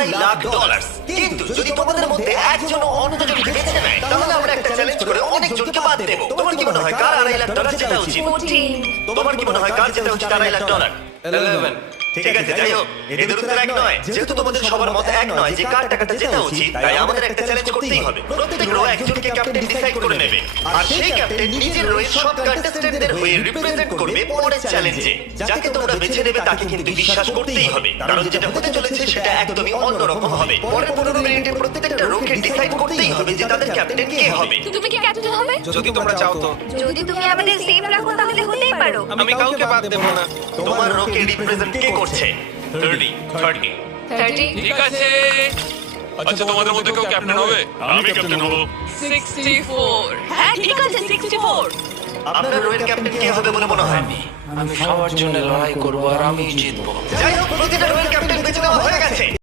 $2.5 লাখ। কিন্তু যদি তোমাদের মধ্যে একজন অন্যজনকে বেছে নেয় তাহলে আমরা একটা চ্যালেঞ্জ করে অনেকজনকে বাদ দেবো। তোমার কি মনে হয় কার $2.5 লাখ জেতা উচিত? 14। তোমার কি মনে হয় কার জেতা উচিত $2.5 লাখ? 11। ঠিক আছে, যাই হোক, এদের উত্তর এক নয়। যেহেতু তোমাদের সবার মত এক নয় যে কার টাকাটা জেতা উচিত, তাই আমাদের একটা চ্যালেঞ্জ করতেই হবে। প্রত্যেক রো একজনকে ক্যাপ্টেন ডিসাইড করে নেবে, আর সেই ক্যাপ্টেন নিজের রোয়ের সব কন্টেস্টেন্টদের হয়ে রিপ্রেজেন্ট করবে পরের চ্যালেঞ্জে। যাকে তোমরা বেছে নেবে তাকে কিন্তু বিশ্বাস করতেই হবে, কারণ যেটা হতে চলেছে সেটা একদমই অন্যরকম হবে। পরের 15 মিনিটে প্রত্যেকটা রোকে ডিসাইড করতেই হবে যে তাদের ক্যাপ্টেন কে হবে। তুমি কি ক্যাপ্টেন হবে? যদি তোমরা চাও তো। যদি তুমি আমাদের সেফ রাখো তাহলে হতেই পারো। আমি কাউকে বাদ দেব না। তোমার রোকে রিপ্রেজেন্ট কে করছে? 30। 30। ঠিক আছে। আচ্ছা, তোমাদের মধ্যে কেউ ক্যাপ্টেন হবে? আমি ক্যাপ্টেন হব। 64। হ্যাঁ ঠিক আছে 64। আপনার রোয়ের ক্যাপ্টেন কে হবে বলে মনে হয়? আমি সবার জন্য লড়াই করব আর আমিই জিতবো। যাই হোক, প্রতিটা রোয়ের ক্যাপ্টেন বেছে নেওয়া হয়ে গেছে।